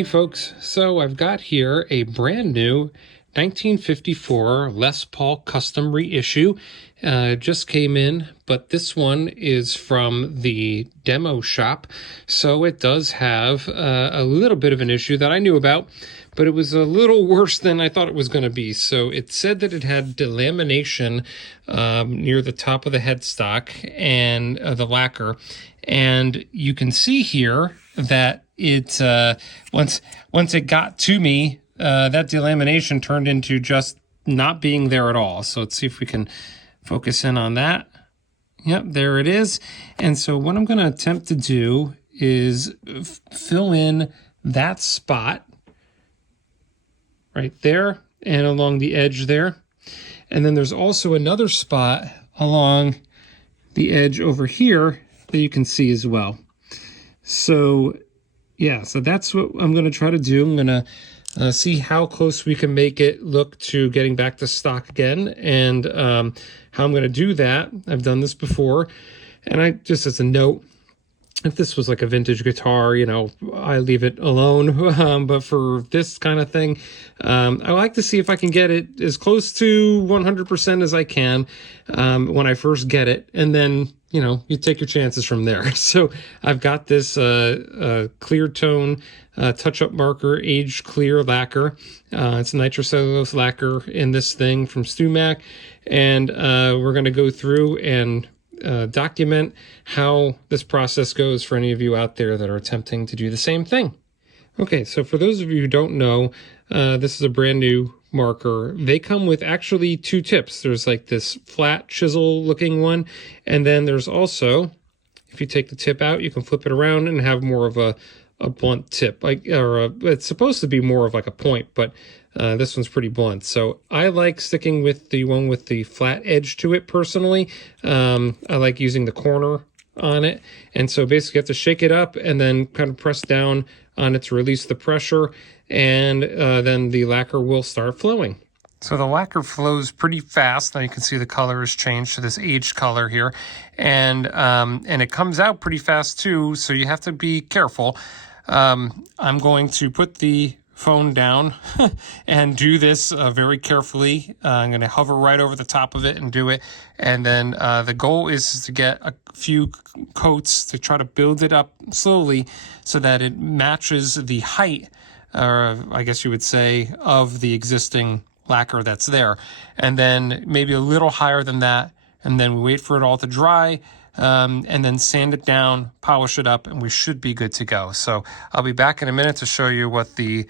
Hey folks, so I've got here a brand new 1954 Les Paul custom reissue. Just came in, but this one is from the demo shop, so it does have a little bit of an issue that I knew about, but it was a little worse than I thought it was going to be. So it said that it had delamination near the top of the headstock and the lacquer, and you can see here that it once it got to me, that delamination turned into just not being there at all. So let's see if we can focus in on that. Yep, there it is. And so what I'm going to attempt to do is fill in that spot right there and along the edge there. And then there's also another spot along the edge over here that you can see as well. So yeah, so that's what I'm going to try to do. I'm going to see how close we can make it look to getting back to stock again, and how I'm going to do that. I've done this before, and I just, as a note, if this was like a vintage guitar, you know, I leave it alone. But for this kind of thing, I like to see if I can get it as close to 100% as I can when I first get it, and then, you know, you take your chances from there. So I've got this clear tone touch-up marker, aged clear lacquer. It's nitrocellulose lacquer in this thing from StewMac, and we're going to go through and document how this process goes for any of you out there that are attempting to do the same thing. Okay, so for those of you who don't know, this is a brand new marker. They come with actually two tips. There's like this flat chisel looking one, and then there's also, if you take the tip out, you can flip it around and have more of a blunt tip, like, or it's supposed to be more of like a point, but this one's pretty blunt. So I like sticking with the one with the flat edge to it personally. I like using the corner on it, and so basically you have to shake it up and then kind of press down on it to release the pressure, and then the lacquer will start flowing. So the lacquer flows pretty fast. Now you can see the color has changed to this aged color here, and it comes out pretty fast too, so you have to be careful. I'm going to put the phone down and do this very carefully. I'm going to hover right over the top of it and do it, and then the goal is to get a few coats to try to build it up slowly so that it matches the height, or I guess you would say, of the existing lacquer that's there, and then maybe a little higher than that, and then we wait for it all to dry, and then sand it down, polish it up, and we should be good to go. So I'll be back in a minute to show you what the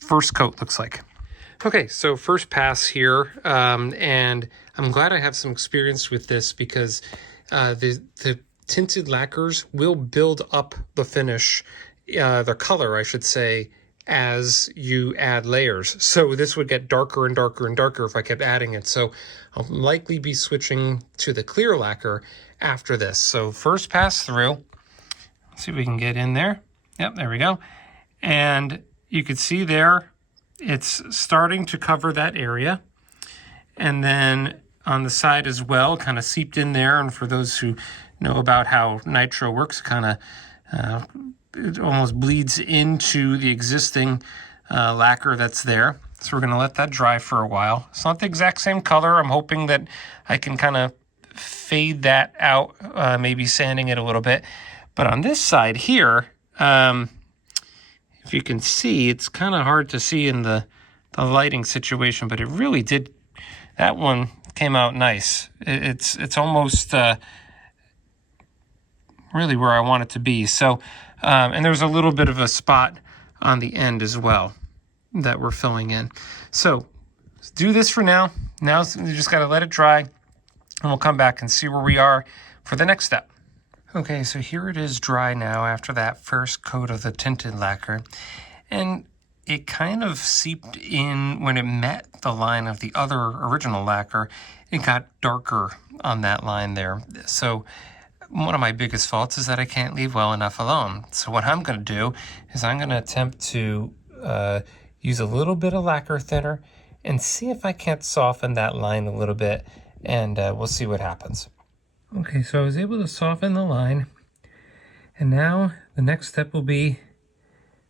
first coat looks like. Okay, so first pass here, and I'm glad I have some experience with this because the tinted lacquers will build up the finish, the color, I should say, as you add layers. So this would get darker and darker and darker if I kept adding it. So I'll likely be switching to the clear lacquer after this. So first pass through, let's see if we can get in there. Yep, there we go. And you can see there, it's starting to cover that area. And then on the side as well, kind of seeped in there. And for those who know about how Nitro works, kind of it almost bleeds into the existing lacquer that's there. So we're going to let that dry for a while. It's not the exact same color. I'm hoping that I can kind of fade that out, maybe sanding it a little bit. But on this side here, if you can see, it's kind of hard to see in the lighting situation, but it really did. That one came out nice. It's almost really where I want it to be. So, and there's a little bit of a spot on the end as well that we're filling in. So let's do this for now. Now you just got to let it dry, and we'll come back and see where we are for the next step. Okay, so here it is dry now after that first coat of the tinted lacquer, and it kind of seeped in when it met the line of the other original lacquer. It got darker on that line there. So one of my biggest faults is that I can't leave well enough alone. So what I'm going to do is I'm going to attempt to use a little bit of lacquer thinner and see if I can't soften that line a little bit, and we'll see what happens. Okay, so I was able to soften the line, and now the next step will be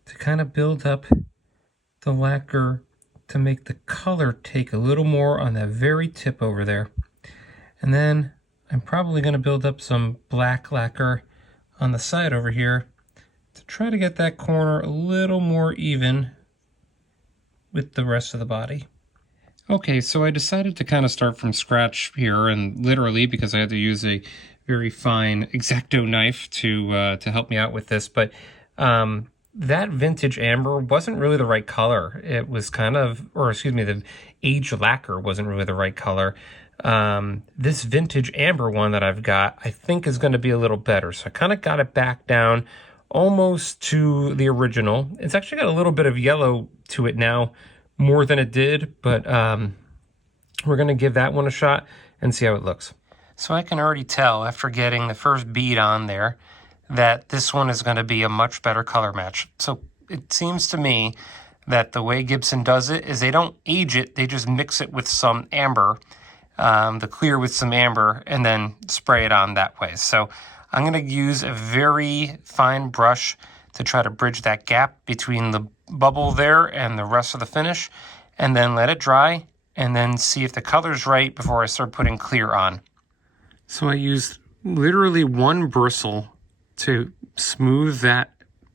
to kind of build up the lacquer to make the color take a little more on that very tip over there. And then I'm probably going to build up some black lacquer on the side over here to try to get that corner a little more even with the rest of the body. Okay, so I decided to kind of start from scratch here, and literally because I had to use a very fine X-Acto knife to help me out with this, but that vintage amber wasn't really the right color. It was kind of, or excuse me, the aged lacquer wasn't really the right color. This vintage amber one that I've got, I think is going to be a little better. So I kind of got it back down almost to the original. It's actually got a little bit of yellow to it now, more than it did, but we're going to give that one a shot and see how it looks. So I can already tell after getting the first bead on there that this one is going to be a much better color match. So it seems to me that the way Gibson does it is they don't age it, they just mix it with some amber, the clear with some amber, and then spray it on that way. So I'm going to use a very fine brush to try to bridge that gap between the bubble there and the rest of the finish, and then let it dry, and then see if the color's right before I start putting clear on. So I used literally one bristle to smooth that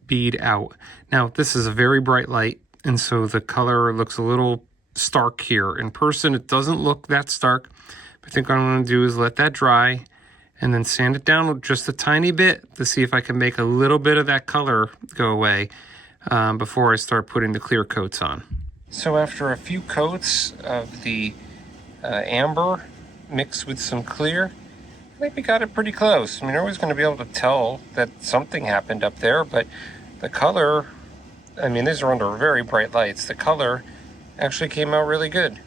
bead out. Now, this is a very bright light, and so the color looks a little stark here. In person, it doesn't look that stark. I think what I'm going to do is let that dry and then sand it down just a tiny bit to see if I can make a little bit of that color go away before I start putting the clear coats on. So after a few coats of the amber mixed with some clear, I think we got it pretty close. I mean, you're always going to be able to tell that something happened up there, but the color, I mean, these are under very bright lights. The color actually came out really good.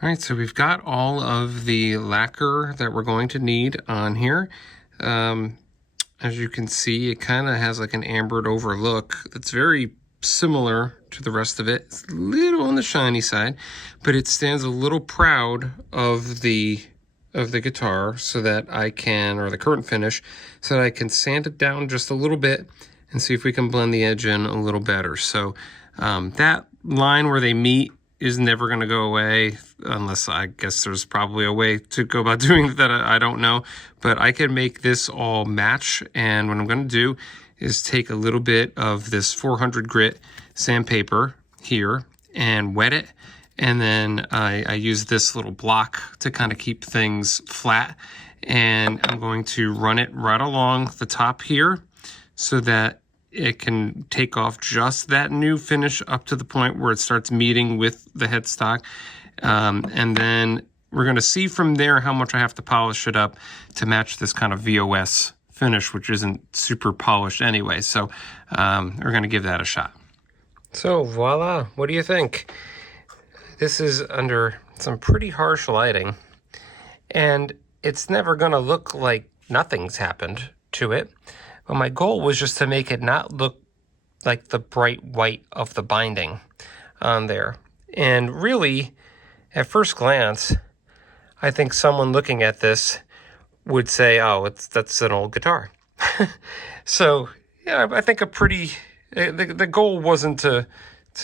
All right, so we've got all of the lacquer that we're going to need on here. As you can see, it kind of has like an ambered over look that's very similar to the rest of it. It's a little on the shiny side, but it stands a little proud of the guitar so that I can, or the current finish, so that I can sand it down just a little bit and see if we can blend the edge in a little better. So that line where they meet is never going to go away, unless I guess there's probably a way to go about doing that. I don't know, but I can make this all match. And what I'm going to do is take a little bit of this 400 grit sandpaper here and wet it. And then I use this little block to kind of keep things flat. And I'm going to run it right along the top here so that it can take off just that new finish up to the point where it starts meeting with the headstock. And then we're going to see from there how much I have to polish it up to match this kind of VOS finish, which isn't super polished anyway. So we're going to give that a shot. So voila, what do you think? This is under some pretty harsh lighting, and it's never going to look like nothing's happened to it. But my goal was just to make it not look like the bright white of the binding on there. And really, at first glance, I think someone looking at this would say, oh, that's an old guitar. So, yeah, I think the goal wasn't to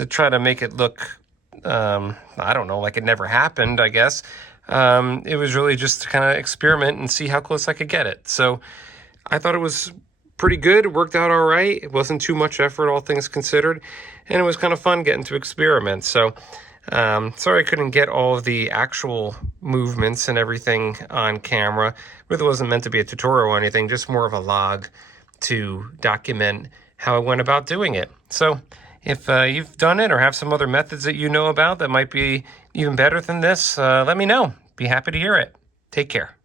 try to make it look, I don't know, like it never happened, I guess. It was really just to kind of experiment and see how close I could get it. So I thought it was pretty good. It worked out all right. It wasn't too much effort, all things considered, and it was kind of fun getting to experiment. So sorry I couldn't get all of the actual movements and everything on camera. It really wasn't meant to be a tutorial or anything, just more of a log to document how I went about doing it. So if you've done it or have some other methods that you know about that might be even better than this, let me know. Be happy to hear it. Take care.